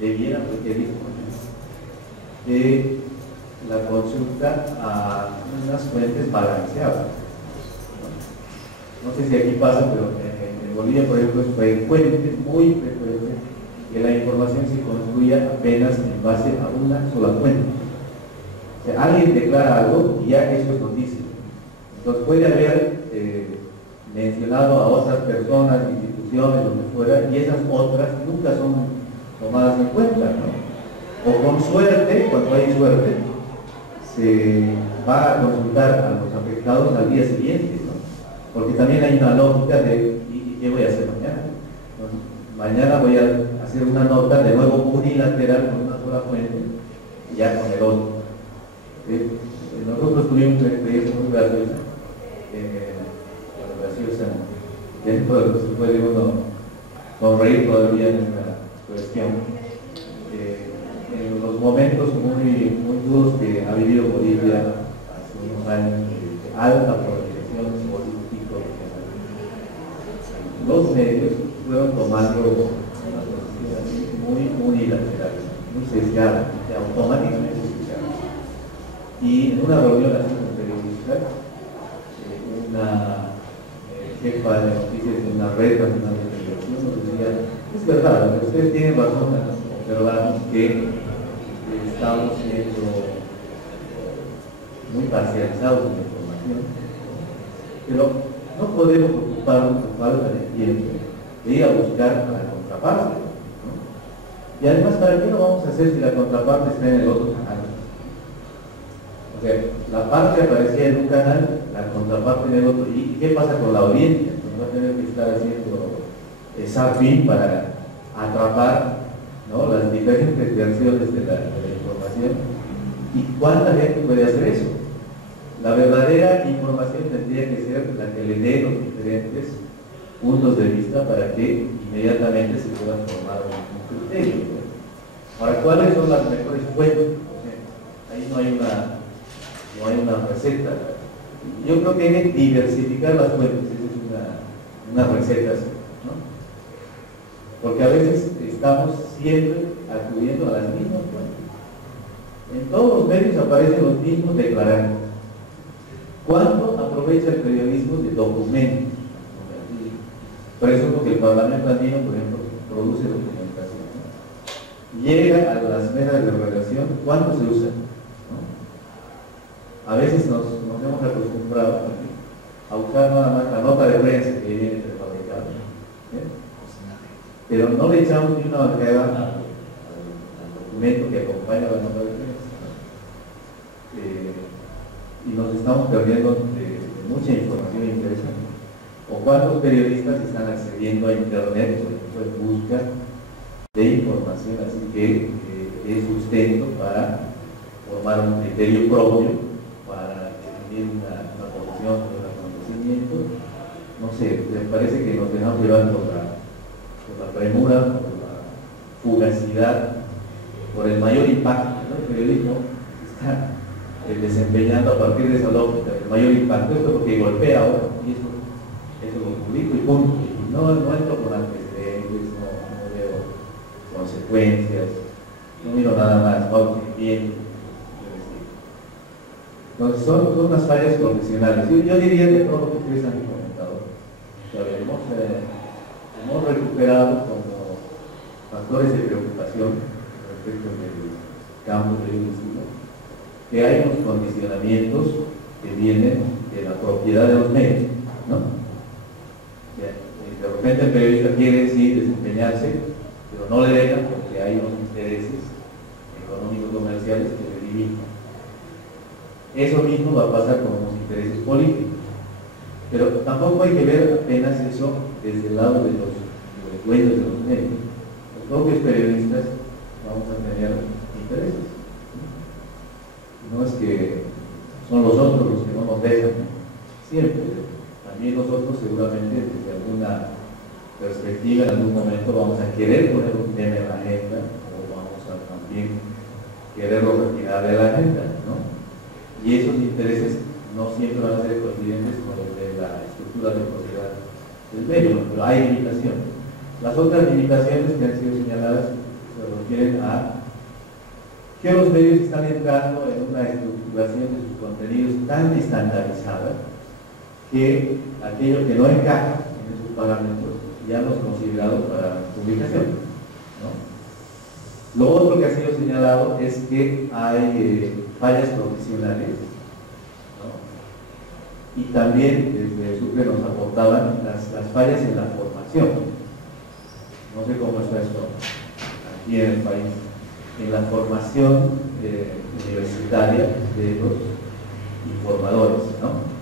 debiera requerir de la consulta a unas fuentes balanceadas. No sé si aquí pasa, pero en Bolivia, por ejemplo, es frecuente, muy frecuente, que la información se construya apenas en base a una sola fuente. O sea, alguien declara algo y ya eso es noticia. Entonces puede haber mencionado a otras personas, instituciones, lo que fuera, y esas otras nunca son tomadas en cuenta, ¿no? O con suerte, cuando hay suerte, se va a consultar a los afectados al día siguiente, ¿no? Porque también hay una lógica de ¿y qué voy a hacer mañana? Entonces, mañana voy a hacer una nota de nuevo unilateral con una sola fuente y ya con el otro. Nosotros tuvimos una experiencia muy graciosa, dentro de lo que se puede uno sonreír todavía en esta cuestión. En los momentos muy, muy duros que ha vivido Bolivia hace unos años, de alta polarización política, los medios fueron tomando una posición muy unilateral, muy sesgada, automáticamente sesgada. Y en una reunión así con periodistas, una jefa de noticias de una red nacional de televisión nos decía: es verdad, ustedes tienen razón en observar que estamos siendo muy parcializados en la información, pero no podemos ocuparnos por falta de tiempo de ir a buscar a la contraparte, ¿no? Y además, ¿para qué lo vamos a hacer si la contraparte está en el otro canal? O sea, la parte aparecía en un canal, la contraparte en el otro. ¿Y qué pasa con la audiencia? Pues va a tener que estar haciendo zapping para atrapar, ¿no?, las diferentes versiones de la información. ¿Y cuánta gente puede hacer eso? La verdadera información tendría que ser la que le dé los diferentes puntos de vista para que inmediatamente se pueda formar un criterio, ¿no? Ahora, ¿cuáles son las mejores fuentes? O sea, ahí no hay una receta. Yo creo que hay que diversificar las fuentes, esa es una receta, ¿no? Porque a veces estamos siempre acudiendo a las mismas fuentes. En todos los medios aparecen los mismos declarantes. ¿Cuánto aprovecha el periodismo de documentos? Presumo que el Parlamento andino, por ejemplo, produce documentación, ¿no? Llega a las mesas de redacción, ¿cuánto se usa? A veces nos hemos acostumbrado a usar nada más la nota de prensa que viene prefabricada, pero no le echamos ni una ojeada al documento que acompaña la nota de prensa, y nos estamos perdiendo de mucha información interesante. O cuántos periodistas están accediendo a internet, por ejemplo, en busca de información, así que es sustento para formar un criterio propio, para definir una posición sobre el acontecimiento. No sé, me parece que nos dejamos llevar por la premura, por la fugacidad, por el mayor impacto, ¿no? El periodismo está desempeñando a partir de esa lógica el mayor impacto. Esto es lo que golpea ahora, y eso lo publico y punto. Y no entro con antecedentes, no veo consecuencias, no miro nada más, vamos bien. Entonces son unas fallas profesionales. Yo diría que todo lo que ustedes han comentado, hemos recuperado como factores de preocupación respecto del campo periodístico, que hay unos condicionamientos que vienen de la propiedad de los medios, ¿no? De repente el periodista quiere sí desempeñarse, pero no le dejan porque hay unos intereses económicos comerciales que le limitan. Eso mismo va a pasar con los intereses políticos, pero tampoco hay que ver apenas eso desde el lado de los dueños de los medios. Los propios periodistas vamos a tener intereses. No es que son los otros los que no nos dejan siempre. También nosotros seguramente desde alguna perspectiva en algún momento vamos a querer poner un tema en la agenda, o vamos a también quererlo retirar de la agenda, ¿no? Y esos intereses no siempre van a ser coincidentes con los de la estructura de propiedad del medio, pero hay limitaciones. Las otras limitaciones que han sido señaladas, refieren a que los medios están entrando en una estructuración de sus contenidos tan estandarizada que aquello que no encaja en esos parámetros ya no es considerado para publicación, ¿no? Lo otro que ha sido señalado es que hay fallas profesionales, ¿no? Y también desde SUCRE nos aportaban las fallas en la formación. No sé cómo está esto aquí en el país, en la formación universitaria de los informadores, ¿no?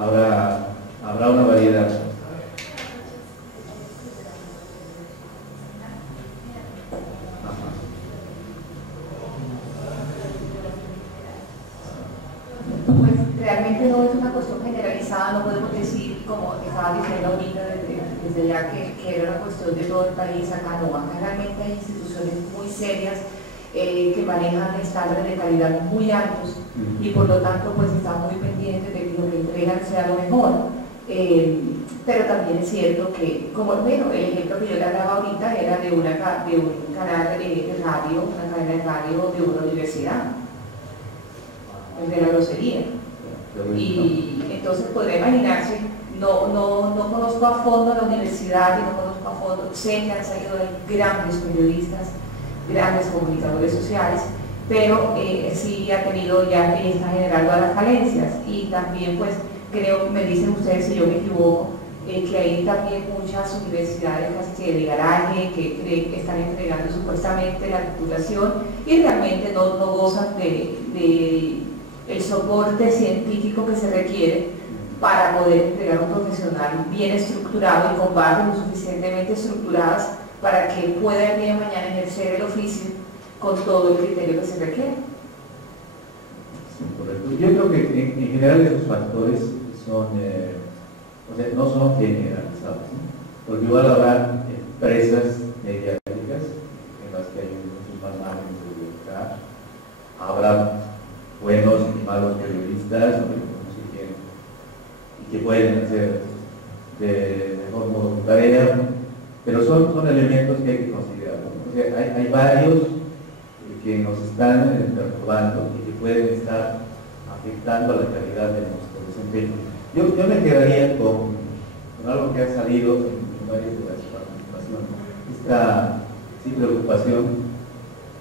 Habrá una variedad. Pues realmente no es una cuestión generalizada, no podemos decir, como estaba diciendo ahorita desde ya que era una cuestión de todo el país. Acá no, acá realmente hay instituciones muy serias que manejan estándares de calidad muy altos y por lo tanto pues están muy pendientes de que lo que entregan sea lo mejor. Pero también es cierto que, como bueno, el ejemplo que yo le hablaba ahorita era de un canal de radio, una cadena de radio de una universidad, de la grosería. Y entonces podría imaginarse, no conozco a fondo la universidad y no conozco a fondo, sé que han salido de grandes periodistas, grandes comunicadores sociales, pero sí ha tenido ya que está generando a las falencias. Y también pues creo, me dicen ustedes si yo me equivoco, que hay también muchas universidades casi que de garaje que creen que están entregando supuestamente la titulación y realmente no gozan de el soporte científico que se requiere para poder entregar un profesional bien estructurado y con bases lo suficientemente estructuradas para que pueda el día de mañana ejercer el oficio con todo el criterio que se requiere. Sí, correcto. Yo creo que en general esos factores son, no son generalizados, ¿no? Porque igual habrá empresas mediáticas en las que hay muchos más márgenes de libertad, habrá buenos y malos periodistas, ¿no? Y que pueden hacer de mejor modo su tarea, pero son elementos que hay que considerar, ¿no? O sea, hay varios que nos están perturbando y que pueden estar afectando a la calidad de nuestro desempeño. Yo me quedaría con algo que ha salido en varias de las participaciones, esta preocupación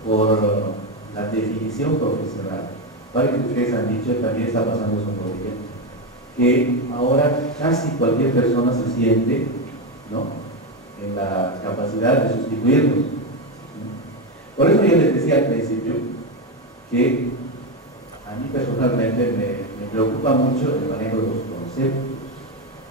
por la definición profesional. Varios de ustedes han dicho, también está pasando eso en Bolivia, que ahora casi cualquier persona se siente, ¿no?, en la capacidad de sustituirnos. Por eso yo les decía al principio que a mí personalmente me preocupa mucho el manejo de los conceptos,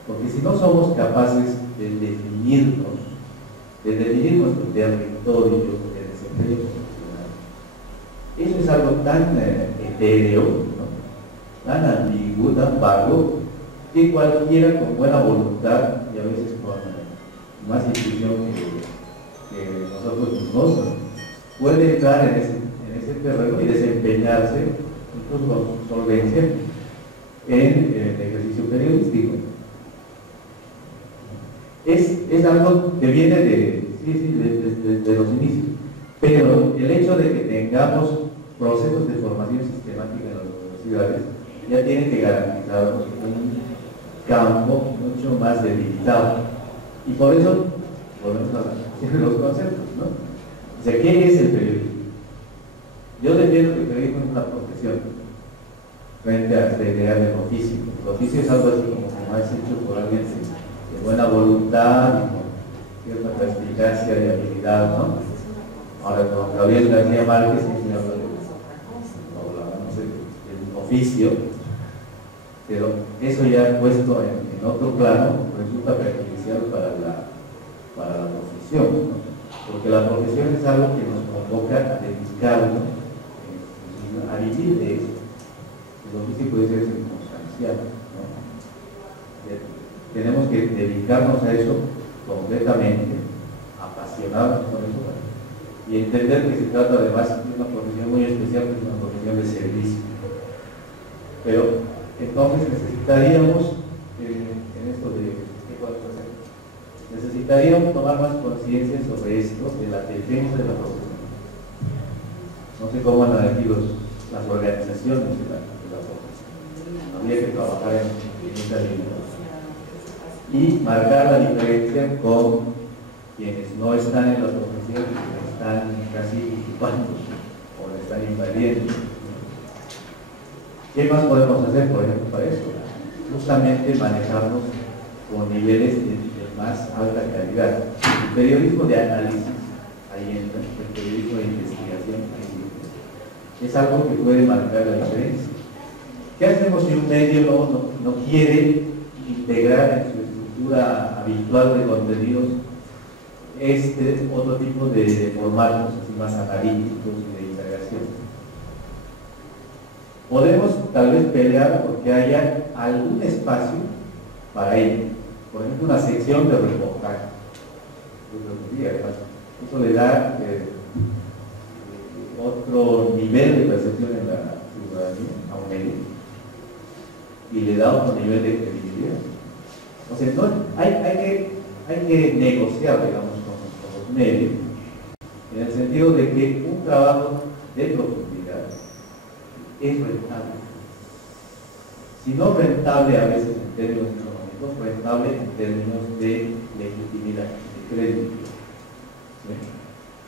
porque si no somos capaces de definir nuestro territorio de desempeño profesional, eso es algo tan etéreo, ¿no?, tan ambiguo, tan vago, que cualquiera con buena voluntad y a veces con más intuición que nosotros mismos, ¿no?, puede entrar en ese terreno y desempeñarse incluso con solvencia en el ejercicio periodístico. Es algo que viene de los inicios, pero el hecho de que tengamos procesos de formación sistemática en las universidades ya tiene que garantizarnos un campo mucho más debilitado, y por eso volvemos a hablar de los conceptos, ¿no? O sea, ¿qué es el periodismo? Yo defiendo que el periodismo es una profesión frente a esta idea del oficio. El oficio es algo así como es hecho por alguien de buena voluntad y con cierta perspicacia y habilidad, ¿no? Ahora, con Gabriel García Márquez se habla del oficio, pero eso ya puesto en otro plano resulta perjudicial para la profesión, ¿no? Porque la profesión es algo que nos convoca a dedicarnos a vivir de eso. El oficio puede ser circunstancial, ¿no? Tenemos que dedicarnos a eso completamente, apasionarnos por eso, ¿no?, y entender que se trata además de una profesión muy especial, que es una profesión de servicio. Pero entonces necesitaríamos en esto de ¿qué podemos hacer? necesitaríamos tomar más conciencia sobre esto, de la defensa de la profesión. No sé cómo van a decir las organizaciones de la profesión. Habría que trabajar en esa línea y marcar la diferencia con quienes no están en la profesión, quienes están casi ocupando o le están invadiendo. ¿Qué más podemos hacer, por ejemplo, para eso? Justamente manejarnos con niveles de más alta calidad. El periodismo de análisis, ahí entra, el periodismo de investigación, ahí entra. Es algo que puede marcar la diferencia. ¿Qué hacemos si un medio no quiere integrar en su estructura habitual de contenidos otro tipo de formatos así más analíticos y de integración? Podemos tal vez pelear porque haya algún espacio para ello. Por ejemplo, una sección de reportaje. Eso le da otro nivel de percepción en la ciudadanía a un medio y le da otro nivel de credibilidad. O sea, hay que negociar, digamos, con los medios, en el sentido de que un trabajo de profundidad es rentable. Si no rentable a veces en términos económicos, rentable en términos de legitimidad, de credibilidad. ¿Sí?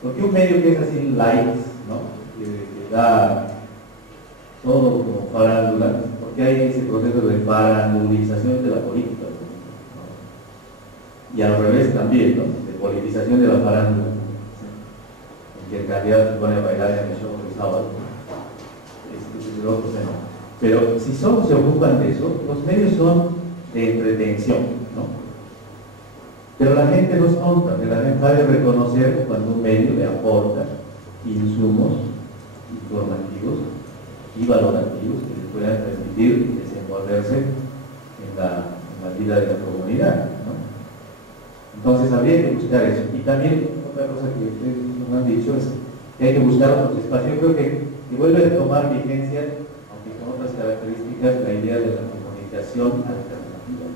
Porque un medio que es así light, ¿no? que da todo como farándula, porque hay ese proceso de farandulización de la política, ¿no? Y al revés también, ¿no? De politización de la farándula, en que el candidato se pone a bailar en el show del sábado. Pero si solo se ocupan de eso, los medios son de entretención, ¿no? Pero la gente no es tonta, la gente sabe reconocer cuando un medio le aporta insumos informativos y valorativos que le puedan permitir desenvolverse en la vida de la comunidad, ¿no? Entonces habría que buscar eso. Y también otra cosa que ustedes nos han dicho es que hay que buscar otros espacios. Yo creo que vuelve a tomar vigencia, aunque con otras características, la idea de la comunicación alternativa.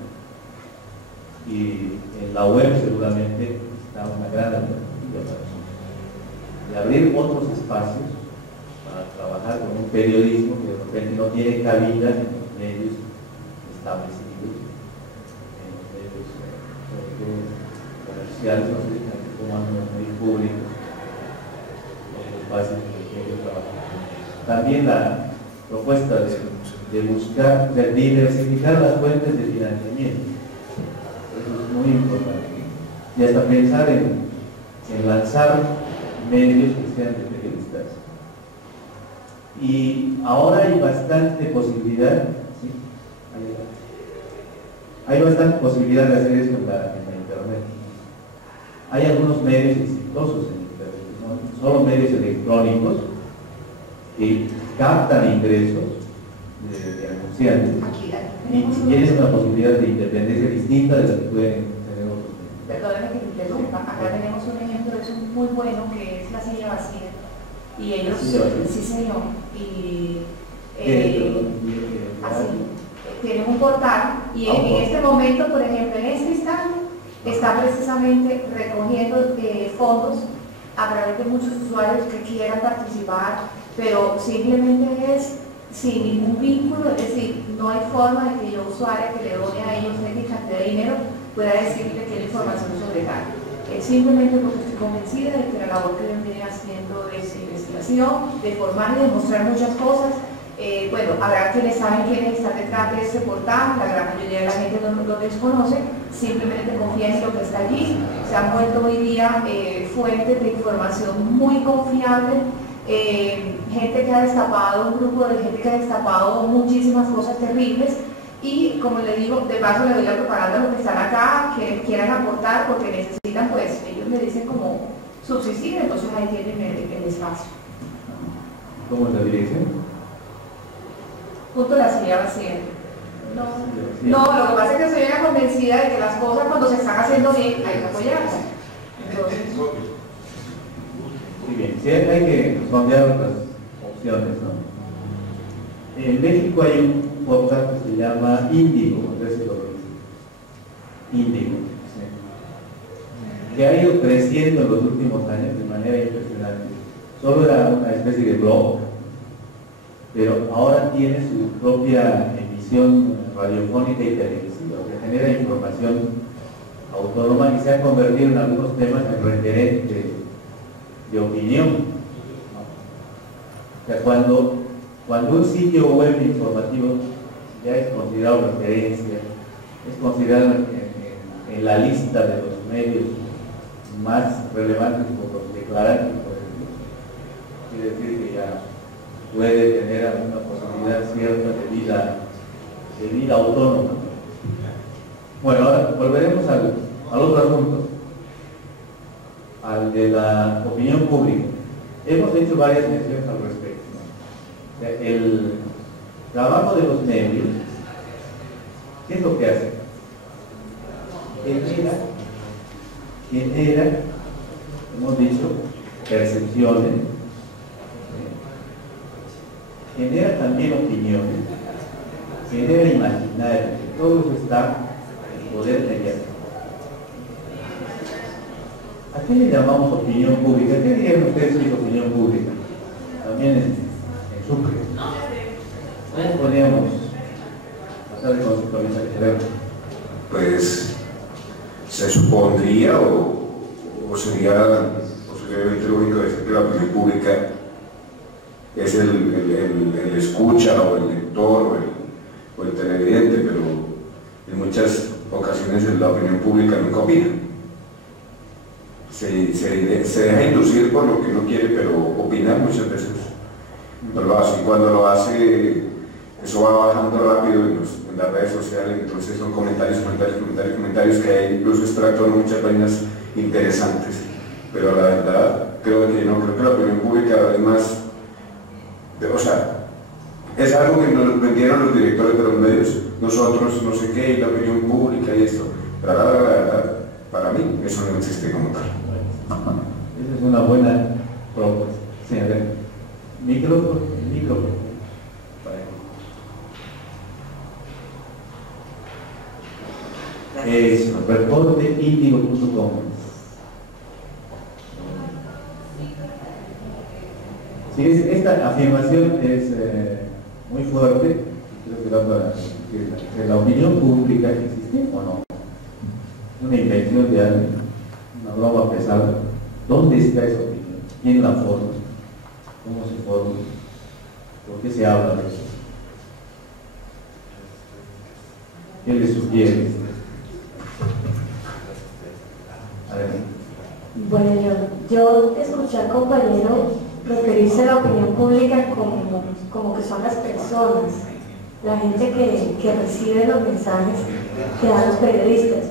Y en la web seguramente está una gran alternativa para eso. De abrir otros espacios para trabajar con un periodismo que de repente no tiene cabida en los medios establecidos, en los medios comerciales, no sé cómo en los medios públicos, en los espacios que trabajar. También la propuesta de buscar, de diversificar las fuentes de financiamiento. Eso es muy importante. Y hasta pensar en lanzar medios que sean de periodistas. Y ahora hay bastante posibilidad, ¿sí? Hay bastante posibilidad de hacer esto en la internet. Hay algunos medios exitosos en internet, son solo medios electrónicos que captan ingresos de anunciantes y tienen una posibilidad de independencia distinta de la que pueden tener otros medios. Perdóname que te interrumpa, acá tenemos un ejemplo de eso muy bueno que es La Silla Vacía. Y ellos, sí señor, y así, tienen un portal y en este momento, por ejemplo, en este instante, está precisamente recogiendo fondos a través de muchos usuarios que quieran participar, pero simplemente es sin ningún vínculo, es decir, no hay forma de que yo, usuario, que le done a ellos X cantidad de dinero, pueda decirle que la información sobre tal. Simplemente porque estoy convencida de que la labor que viene haciendo es investigación, de formar y de mostrar muchas cosas. Bueno, habrá quienes saben quiénes están detrás de este portal, la gran mayoría de la gente no lo desconoce, simplemente confía en lo que está allí. Se han vuelto hoy día fuentes de información muy confiables, gente que ha destapado, un grupo de gente que ha destapado muchísimas cosas terribles. Y como le digo, de paso le doy la propaganda a los que están acá, que quieran aportar porque necesitan, pues ellos me dicen como subsistir, entonces ahí tienen el espacio. ¿Cómo es la dirección? Punto La Silla Vacía. No, lo que pasa es que soy una convencida de que las cosas cuando se están haciendo bien hay que apoyarlas. Entonces, muy bien, sí, hay que sondear otras opciones, ¿no? En México hay un portal que se llama Índigo, no sé si lo dice. Índigo, sí. que ha ido creciendo en los últimos años de manera impresionante. Solo era una especie de blog, pero ahora tiene su propia emisión radiofónica y televisiva, que genera información autónoma y se ha convertido en algunos temas en referente de opinión. O sea, cuando un sitio web informativo ya es considerado referencia, es considerado en la lista de los medios más relevantes por los declarantes, por ejemplo, quiere decir que ya puede tener alguna posibilidad cierta de vida autónoma. Bueno, ahora volveremos al otro asunto, al de la opinión pública. Hemos hecho varias menciones al respecto. O sea, el trabajo de los medios, ¿qué es lo que hace? Genera, hemos dicho, percepciones, genera también opiniones, genera imaginario, todo eso está en poder mediático. ¿A qué le llamamos opinión pública? ¿Qué dirían ustedes que es opinión pública? También en Sucre. ¿Cómo podríamos pasar de conceptualizar el cerebro? Pues se supondría o sería posiblemente lógico decir que la opinión pública es el escucha o el lector o el televidente, pero en muchas ocasiones la opinión pública nunca opina. Se deja inducir por lo que no quiere, pero opinar muchas veces no lo hace. Y cuando lo hace, eso va bajando rápido en las redes sociales, entonces son comentarios que hay incluso extractos de muchas vainas interesantes. Pero la verdad, creo que la opinión pública es más, o sea, es algo que nos vendieron los directores de los medios, nosotros no sé qué, la opinión pública y esto. Pero la verdad, para mí, eso no existe como tal. Esa es una buena propuesta. Sí, a ver. Micrófono. Eso, reporteindigo.com. Sí, esta afirmación es muy fuerte, creo que va para que la opinión pública existe o no. Una invención de alguien, una broma pesada. ¿Dónde está esa opinión? ¿Quién la forma? ¿Cómo se forma? ¿Por qué se habla de eso? ¿Qué le sugiere? A ver. Bueno, yo escuché al compañero referirse a la opinión pública como que son las personas, la gente que recibe los mensajes que dan los periodistas.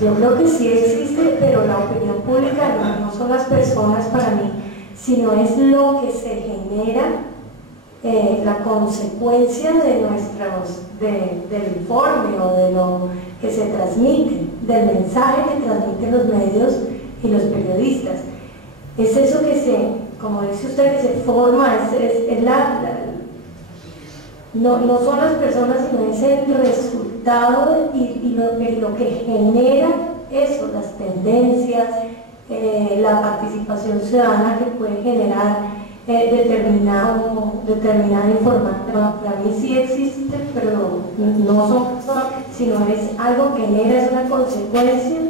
Yo creo que sí existe, pero la opinión pública no son las personas para mí, sino es lo que se genera, la consecuencia de del informe o de lo que se transmite, del mensaje que transmiten los medios y los periodistas. Es eso que como dice usted, que se forma, no son las personas, sino es el resultado y lo que genera eso, las tendencias, la participación ciudadana que puede generar determinada información. Para mí sí existe, pero no son personas, sino es algo que genera, es una consecuencia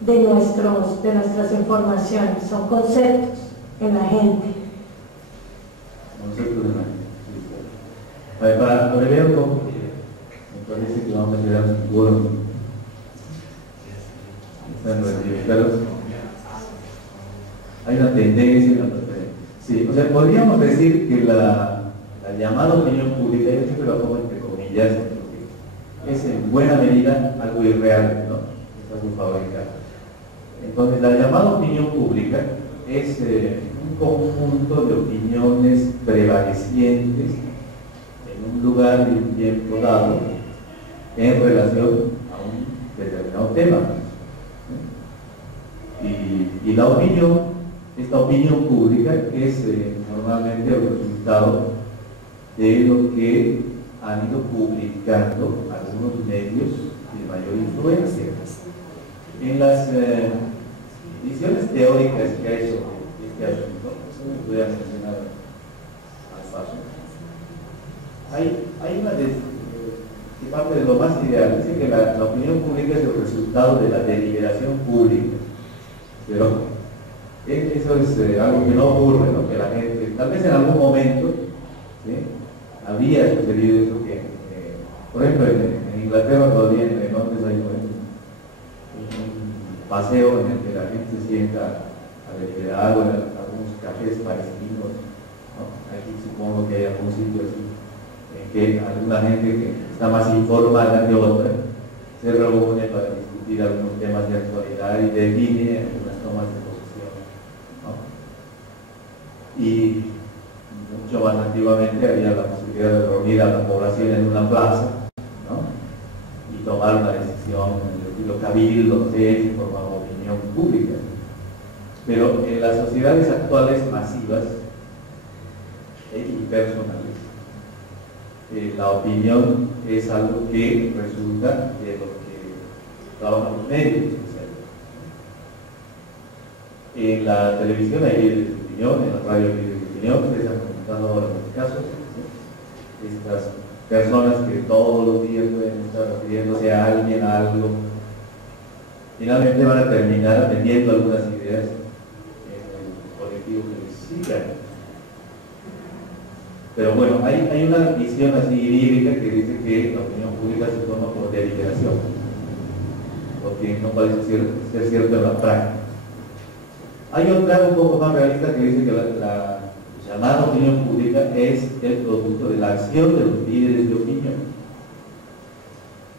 de nuestras informaciones, son conceptos en la gente. Conceptos en la gente. A ver, para abreviar un poco, me parece que vamos a quedar seguros. Están rectificados. Hay una tendencia, una preferencia. Sí, o sea, podríamos decir que la llamada opinión pública, yo siempre lo pongo entre comillas, porque es en buena medida algo irreal, ¿no? Es algo fabricado. Entonces, la llamada opinión pública es un conjunto de opiniones prevalecientes en un lugar y un tiempo dado en relación a un determinado tema. Y la opinión, esta opinión pública es normalmente el resultado de lo que han ido publicando algunos medios de mayor influencia. En las visiones teóricas que hay sobre este asunto, voy a mencionar al paso. Hay una que parte de lo más ideal, dice que la opinión pública es el resultado de la deliberación pública, pero eso es algo que no ocurre, ¿no? Que la gente, tal vez en algún momento, ¿sí?, había sucedido eso que, por ejemplo, en Inglaterra todavía, en Londres hay un paseo en el que la gente se sienta a deliberar, o en algunos cafés parecidos, ¿no? Aquí supongo que hay algún sitio así, en que alguna gente que está más informada que otra se reúne para discutir algunos temas de actualidad y define algunas tomas de posición, ¿no? Y mucho más antiguamente había la posibilidad de reunir a la población en una plaza, ¿no?, y tomar una decisión en el estilo cabildo, y formar opinión pública. Pero en las sociedades actuales masivas y personales, la opinión es algo que resulta de lo que trabajan los medios. En la televisión hay líderes de opinión, en la radio hay líderes de opinión, ustedes han comentado ahora en los casos, ¿sí?, estas personas que todos los días pueden estar refiriéndose a alguien, a algo, finalmente van a terminar vendiendo algunas ideas en el colectivo que les siga. Pero bueno, hay una visión así lírica que dice que la opinión pública se toma por deliberación, lo que no parece ser cierto en la práctica. Hay otra un poco más realista que dice que la llamada opinión pública es el producto de la acción de los líderes de opinión.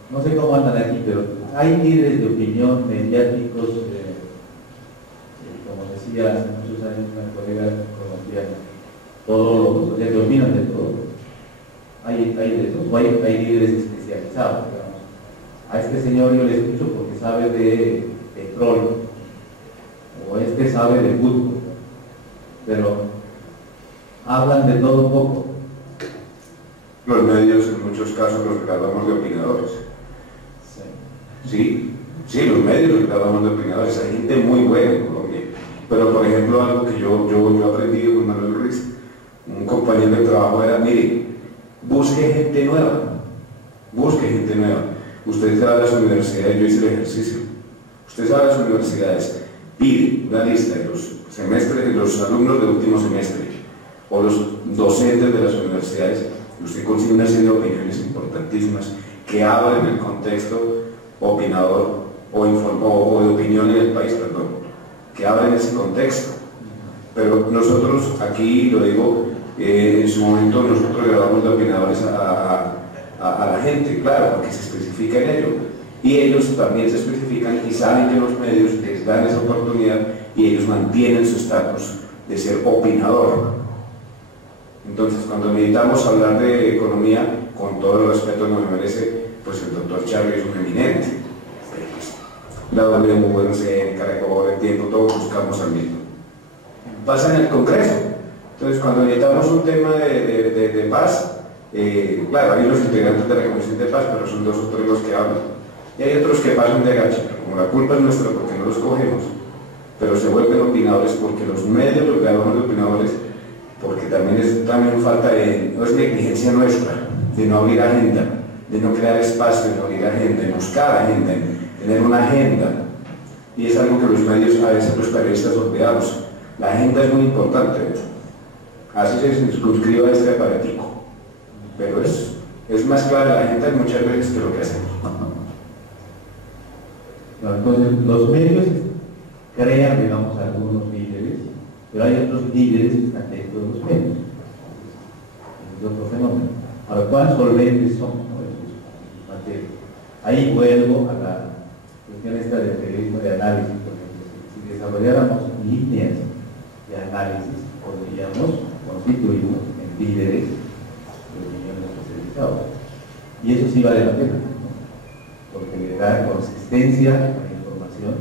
No sé cómo andan aquí, pero hay líderes de opinión mediáticos, como decía hace muchos años una colega colombiana, todólogos, o sea, que opinan de todo. Hay de esos, o hay líderes especializados, digamos. A este señor yo le escucho porque sabe de petróleo, o este sabe de fútbol, pero hablan de todo un poco. Los medios en muchos casos los tratamos de opinadores. Sí, los medios los tratamos de opinadores. Hay gente muy buena en Colombia, pero por ejemplo algo que yo aprendí con Manuel Ruiz, un compañero de trabajo, era: mire, busque gente nueva. Usted se va a las universidades, yo hice el ejercicio, usted se va a las universidades, pide una lista de los semestres, de los alumnos de último semestre o los docentes de las universidades, y usted consigue una serie de opiniones importantísimas que abren el contexto opinador o de opinión en el país, que abren ese contexto. Pero nosotros aquí, lo digo, en su momento nosotros le damos de opinadores a la gente, claro, porque se especifica en ello, y ellos también se especifican y saben que los medios les dan esa oportunidad y ellos mantienen su estatus de ser opinador. Entonces, cuando necesitamos hablar de economía, con todo el respeto que me merece, pues el doctor Charlie es un eminente. La WUNC, Caracol, el Tiempo, todos buscamos al mismo. Pasa en el Congreso. Entonces, cuando necesitamos un tema de paz, claro, hay unos integrantes de la Comisión de Paz, pero son 2 o 3 los que hablan. Y hay otros que pasan de gacha, como la culpa es nuestra porque no los cogemos, pero se vuelven opinadores porque los medios los llamamos de opinadores, porque también falta no es negligencia nuestra de no abrir agenda, de no crear espacio, de no abrir agenda, de buscar agenda, tener una agenda. Y es algo que los medios, a veces los periodistas olvidamos. La agenda es muy importante, así se circunscribe a este aparatico, pero es más clara la agenda muchas veces que lo que hacemos. Entonces, los medios crean, digamos, algunos líderes, pero hay otros líderes que están dentro de los medios. Es otro fenómeno. Ahora, ¿cuán solventes son, ¿no?, sus materias? Ahí vuelvo a la cuestión esta del periodismo de análisis, por ejemplo. Si desarrolláramos líneas de análisis, podríamos constituirnos en líderes de opinión especializados. Y eso sí vale la pena, ¿no?, porque le da consistencia a la información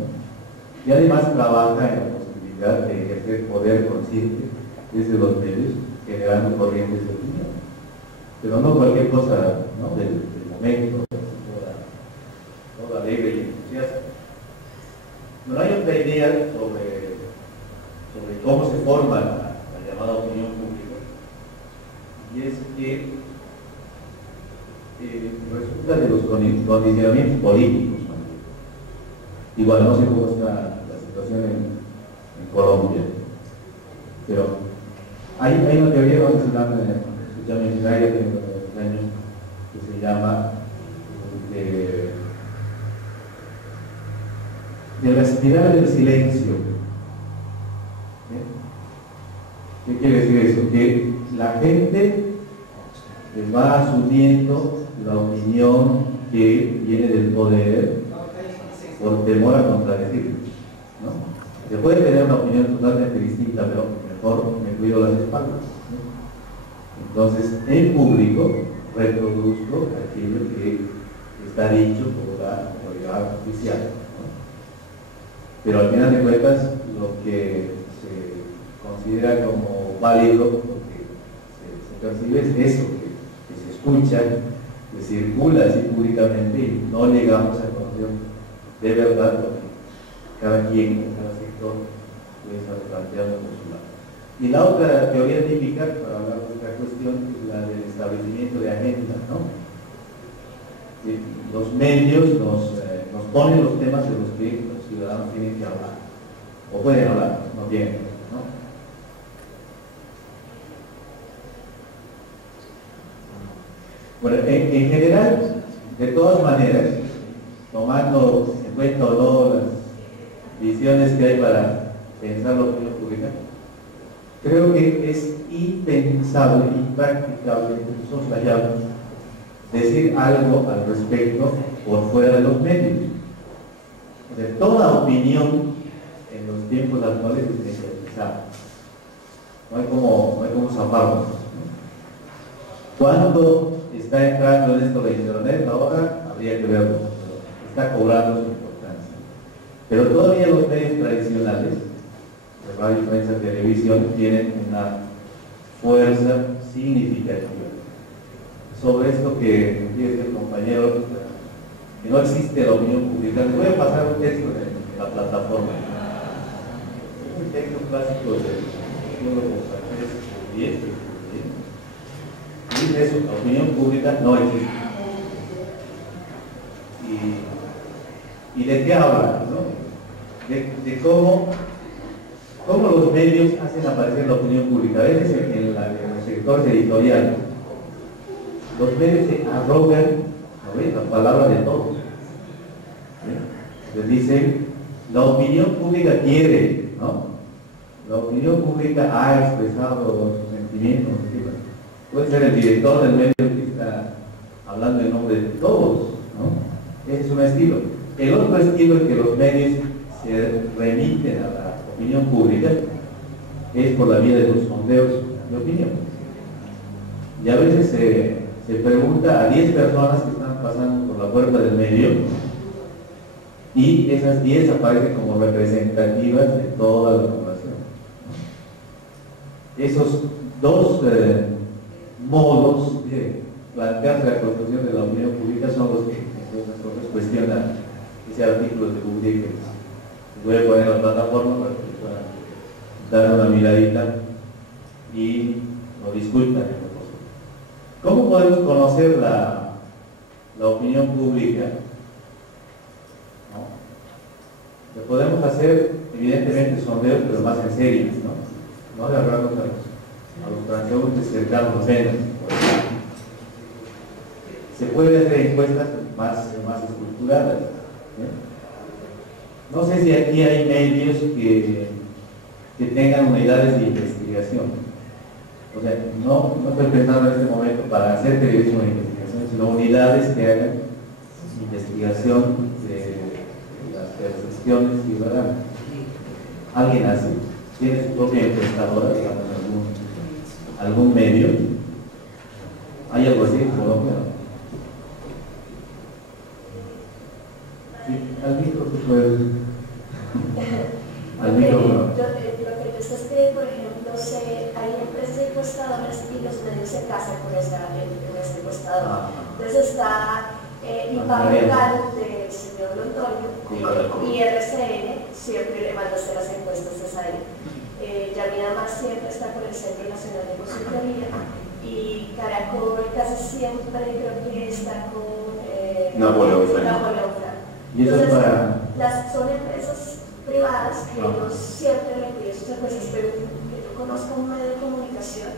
y además trabaja en la posibilidad de ejercer poder consciente desde los medios, generando corrientes de opinión. Pero no cualquier cosa, ¿no?, del momento, toda alegre y entusiasta. Pero hay otra idea sobre forma la llamada opinión pública, y es que resulta de los condicionamientos políticos, ¿no? Igual no sé cómo está la situación en Colombia, pero hay una teoría, no sé si la escuché mencionar ya tengo años, que se llama de la espiral del silencio. ¿Qué quiere decir eso? Que la gente va asumiendo la opinión que viene del poder por temor a contradecir, ¿no? Se puede tener una opinión totalmente distinta, pero mejor me cuido las espaldas, ¿no? Entonces, en público reproduzco aquello que está dicho por la autoridad oficial, ¿no? Pero al final de cuentas, lo que se considera como válido, lo que se percibe es eso, que se escucha, que circula así públicamente y no llegamos a conocer de verdad lo que cada quien, cada sector puede estar planteando por su lado. Y la otra teoría típica, para hablar de otra cuestión, es la del establecimiento de agenda, ¿no? Los medios nos ponen los temas de los que los ciudadanos tienen que hablar, o pueden hablar, no tienen, ¿no? Bueno, en general, de todas maneras, tomando en cuenta o no las visiones que hay para pensar la opinión pública, creo que es impensable, impracticable, insoslayable decir algo al respecto por fuera de los medios. O sea, toda opinión en los tiempos actuales es necesaria. No hay como zafarnos, ¿no? ¿Cuándo está entrando en esto de internet? Ahora habría que verlo, está cobrando su importancia. Pero todavía los medios tradicionales, de radio, prensa, televisión, tienen una fuerza significativa. Sobre esto que dice el compañero, que no existe la opinión pública, les voy a pasar un texto de la plataforma. Es un texto clásico de los francés, y dice eso: la opinión pública no existe. ¿Y de qué habla? ¿No? De cómo los medios hacen aparecer la opinión pública. A veces en los sectores editoriales, los medios se arrogan, ¿no ves?, la palabra de todos. Les dicen, la opinión pública quiere, ¿no? La opinión pública ha expresado sus sentimientos. Puede ser el director del medio que está hablando en nombre de todos, ¿no? Ese es un estilo. El otro estilo en que los medios se remiten a la opinión pública es por la vía de los sondeos de opinión. Y a veces se pregunta a 10 personas que están pasando por la puerta del medio, y esas 10 aparecen como representativas de toda la población. Esos dos modos de plantearse la construcción de la opinión pública son los que nosotros cuestionan ese artículo de Bourdieu que voy a poner en la plataforma para que puedan dar una miradita y lo discutan. ¿Cómo podemos conocer la opinión pública? ¿No? Lo podemos hacer, evidentemente, sondeos, pero más en serio, ¿no? No agarrarnos a los transeúntes cercanos apenas. Se puede hacer encuestas más estructuradas, ¿no? No sé si aquí hay medios que tengan unidades de investigación. O sea, no estoy pensando en este momento para hacer televisión de investigación, sino unidades que hagan investigación de las percepciones ciudadanas. ¿Alguien hace? ¿Tiene su propia encuestadora, digamos, algún medio? ¿Hay algo así en Colombia? Sí, al micro, tú puedes. Al micrófono. Lo que pasa es que, por ejemplo, hay empresas encuestadoras y los medios se casan con ese encuestador. Entonces está Impagalo del señor Londoño y RCN siempre le manda a hacer las encuestas a él. Yamina Más siempre está con el Centro Nacional de Consultoría y Caracol casi siempre creo que está con Napoleón Frank. Y eso es para... son empresas privadas que no siempre le piden sus empresas, pero que yo conozco un medio de comunicación.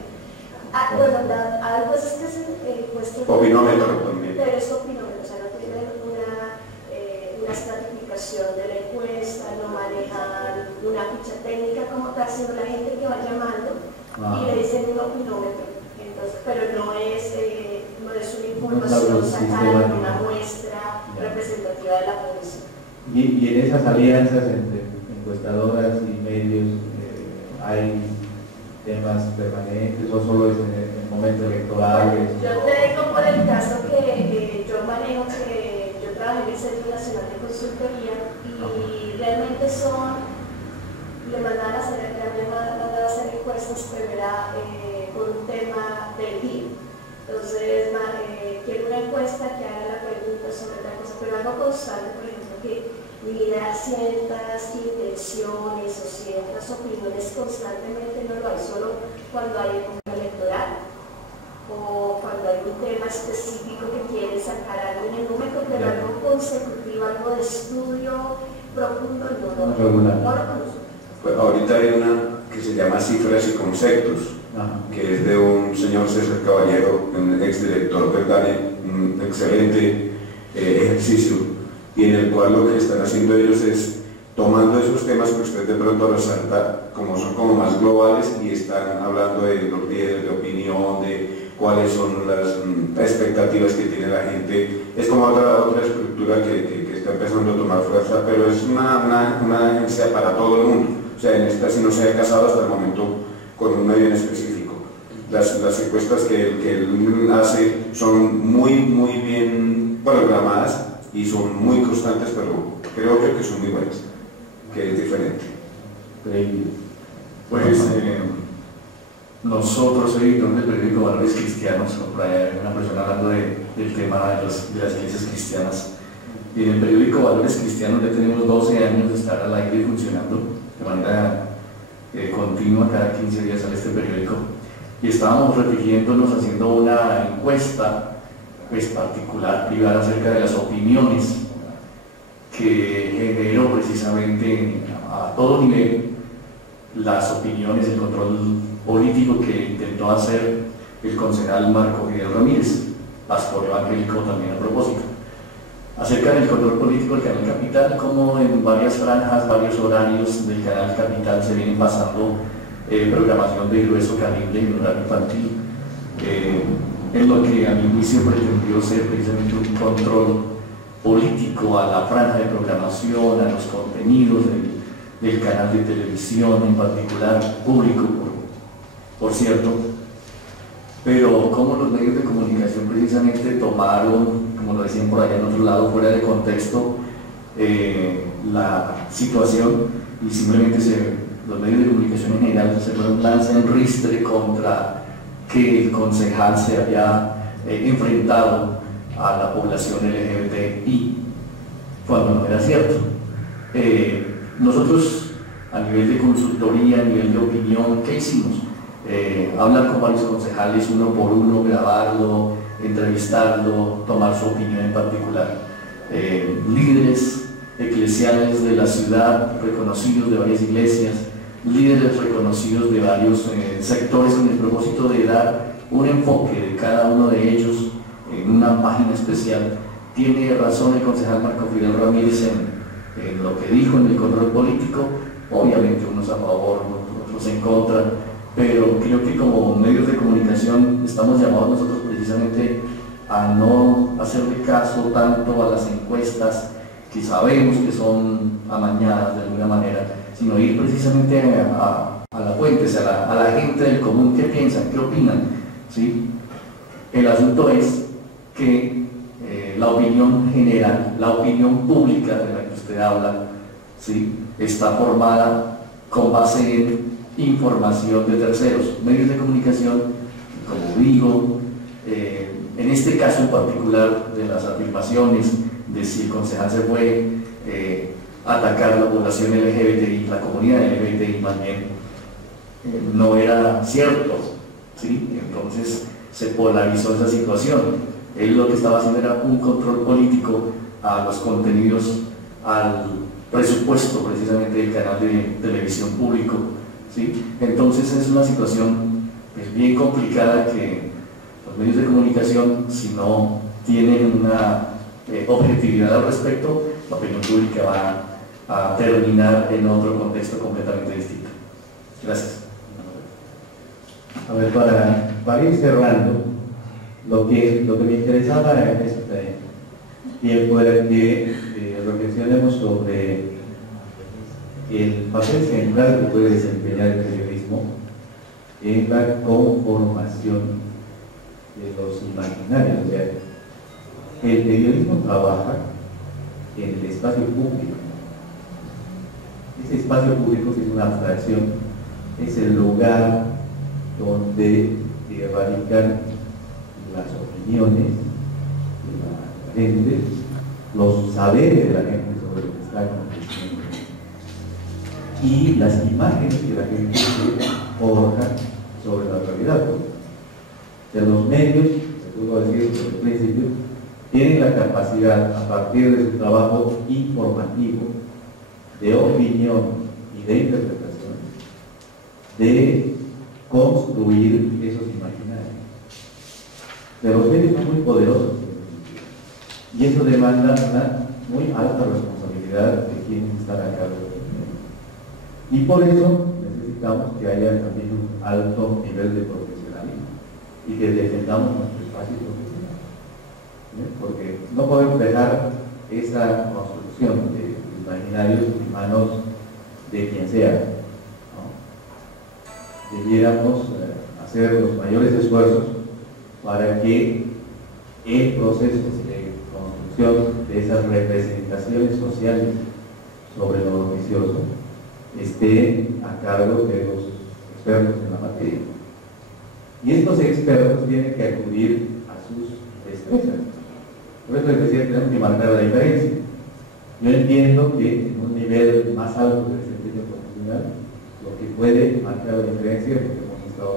Bueno, hay veces que se cuesta... Opinómetro también. Pero es opinómetro, o sea, no tienen una estratificación de la encuesta, no manejan una ficha técnica como tal, sino la gente que va llamando y le dicen un opinómetro. Entonces, pero no es una información sacada de una muestra representativa de la población. Y en esas alianzas entre encuestadoras y medios hay temas permanentes o solo es en momentos electorales. Yo te digo por el caso que yo manejo, que yo trabajé en el Centro Nacional de Consultoría y realmente le mandaban a hacer encuestas, pero era por un tema del día. Entonces, quiero una encuesta que haga la pregunta sobre tal cosa, pero algo constante, por ejemplo, que mida ciertas intenciones o ciertas opiniones constantemente no lo hay, solo cuando hay un electoral o cuando hay un tema específico que quiere sacar algo en el momento, pero algo consecutivo, algo de estudio profundo, no lo conozco. Pues ahorita hay una que se llama Cifras y Conceptos, que es de un señor César Caballero, un exdirector del DANE, un excelente ejercicio, y en el cual lo que están haciendo ellos es tomando esos temas que usted de pronto resalta, como son como más globales, y están hablando de los líderes de opinión, de cuáles son las expectativas que tiene la gente. Es como otra estructura que está empezando a tomar fuerza, pero es una agencia para todo el mundo. O sea, en esta sí no se ha casado hasta el momento con un medio en específico. Las encuestas que él hace son muy bien programadas y son muy constantes, pero creo que son muy buenas, que es diferente. Pues nosotros, editor del periódico Valores Cristianos, por ahí hay una persona hablando del tema de las iglesias cristianas, y en el periódico Valores Cristianos ya tenemos 12 años de estar al aire funcionando de manera continua, cada 15 días sale este periódico, y estábamos refiriéndonos, haciendo una encuesta pues particular, privada, acerca de las opiniones que generó precisamente a todo nivel las opiniones, el control político que intentó hacer el concejal Marco Fidel Ramírez, pastor evangélico también a propósito, acerca del control político del Canal Capital, como en varias franjas, varios horarios del Canal Capital se vienen pasando programación de grueso calibre en horario infantil, en lo que a mi juicio pretendió ser precisamente un control político a la franja de programación, a los contenidos del canal de televisión en particular, público por cierto, pero como los medios de comunicación precisamente tomaron, como lo decían por allá en otro lado, fuera de contexto, la situación, y simplemente los medios de comunicación en general se fueron lanzando en ristre contra que el concejal se había enfrentado a la población LGBTI, cuando no era cierto. Nosotros, a nivel de consultoría, a nivel de opinión, ¿qué hicimos? Hablar con varios concejales uno por uno, grabarlo, entrevistarlo, tomar su opinión en particular. Líderes eclesiales de la ciudad, reconocidos de varias iglesias, líderes reconocidos de varios sectores, con el propósito de dar un enfoque de cada uno de ellos en una página especial. Tiene razón el concejal Marco Fidel Ramírez en lo que dijo en el control político, obviamente unos a favor, otros en contra, pero creo que como medios de comunicación estamos llamados nosotros precisamente a no hacerle caso tanto a las encuestas que sabemos que son amañadas de alguna manera, sino ir precisamente a la fuente, a la gente del común, qué piensan, qué opinan, ¿sí? El asunto es que la opinión general, la opinión pública de la que usted habla, ¿sí?, está formada con base en información de terceros, medios de comunicación, como digo, en este caso en particular de las afirmaciones de si el concejal se fue a atacar a la población LGBTI, la comunidad LGBTI más bien, no era cierto, ¿sí? Entonces se polarizó esa situación. Él lo que estaba haciendo era un control político a los contenidos, al presupuesto precisamente del canal de televisión público, ¿sí? Entonces es una situación bien complicada que los medios de comunicación, si no tienen una objetividad al respecto, la opinión pública va a terminar en otro contexto completamente distinto. Gracias. A ver, para ir cerrando, lo que me interesaba en este tiempo era que reflexionemos sobre el papel central que puede desempeñar el periodismo en la conformación de los imaginarios. O sea, el periodismo trabaja en el espacio público. Ese espacio público, que es una abstracción, es el lugar donde radican las opiniones de la gente, los saberes de la gente sobre lo que está aconteciendo y las imágenes que la gente forja sobre la realidad. De los medios, se puedo decir desde el principio, tienen la capacidad, a partir de su trabajo informativo, de opinión y de interpretación, de construir esos imaginarios. Pero los medios son muy poderosos y eso demanda una muy alta responsabilidad de quienes están a cargo de los medios. Y por eso necesitamos que haya también un alto nivel de profesionalismo y que defendamos nuestro espacio profesional. Porque no podemos dejar esa construcción de imaginarios en manos de quien sea, ¿no? Debiéramos hacer los mayores esfuerzos para que el proceso de construcción de esas representaciones sociales sobre lo noticioso esté a cargo de los expertos en la materia. Y estos expertos tienen que acudir a sus destrezas. Por eso les decía que tenemos que marcar la diferencia. Yo entiendo que en un nivel más alto de desempeño profesional, lo que puede marcar la diferencia es lo que hemos estado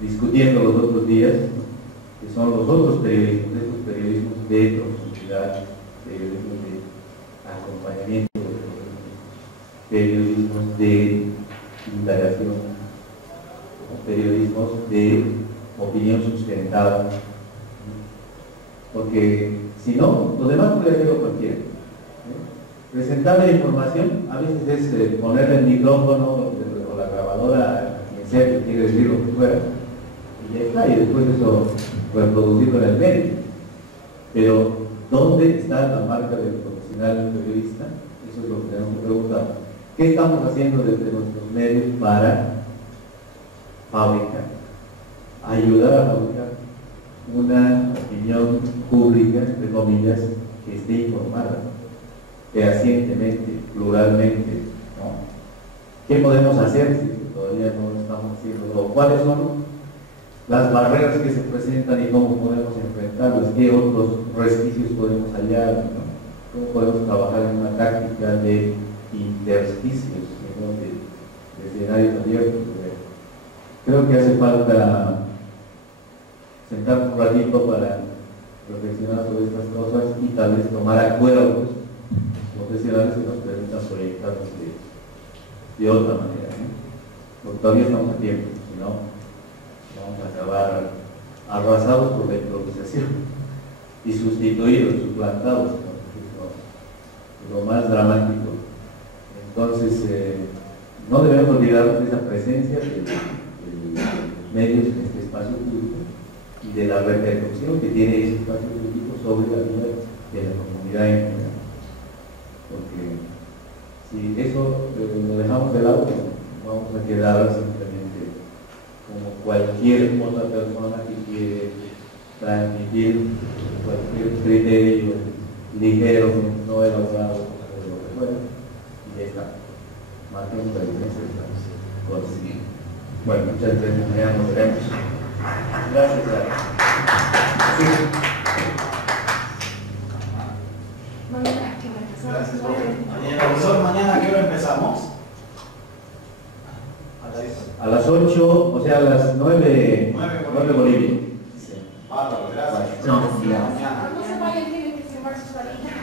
discutiendo los otros días, que son los otros periodismos, estos periodismos de profundidad, periodismos de acompañamiento, periodismos de indagación, periodismos de opinión sustentada. Porque si no, lo demás puede hacerlo cualquiera. Presentar la información a veces es ponerle el micrófono o la grabadora a quien sea que quiere decir lo que fuera, y ya está, y después eso reproducirlo en el medio. Pero, ¿dónde está la marca del profesional periodista? Eso es lo que tenemos que preguntar. ¿Qué estamos haciendo desde nuestros medios para fabricar, ayudar a fabricar una opinión pública, entre comillas, que esté informada, fehacientemente, pluralmente, ¿no? ¿Qué podemos hacer si todavía no lo estamos haciendo? ¿Cuáles son las barreras que se presentan y cómo podemos enfrentarlas? ¿Qué otros resquicios podemos hallar? ¿No? ¿Cómo podemos trabajar en una táctica de intersticios, ¿no? de escenarios abiertos? Creo que hace falta sentarnos un ratito para reflexionar sobre estas cosas y tal vez tomar acuerdos profesionales que nos permitan proyectarnos de otra manera, ¿no? Porque todavía estamos a tiempo, si no, vamos a acabar arrasados por la improvisación y sustituidos, suplantados, ¿no? Lo más dramático. Entonces, no debemos olvidarnos de esa presencia de los medios en este espacio público y de la repercusión que tiene ese espacio público sobre la vida de la comunidad en general. Porque si eso lo dejamos de lado, vamos a quedar simplemente como cualquier otra persona que quiere transmitir cualquier criterio ligero, no elaborado, de lo que fuera, y ya está. Marquemos la diferencia. Bueno, muchas gracias, mañana nos veremos. Gracias. Sí. Gracias, profesor. Mañana, ¿a qué hora empezamos? A las 8, o sea, a las 9 Bolivia. Sí. Bárbaro, gracias. Chao. No se vayan, tienen que firmar sus varillas.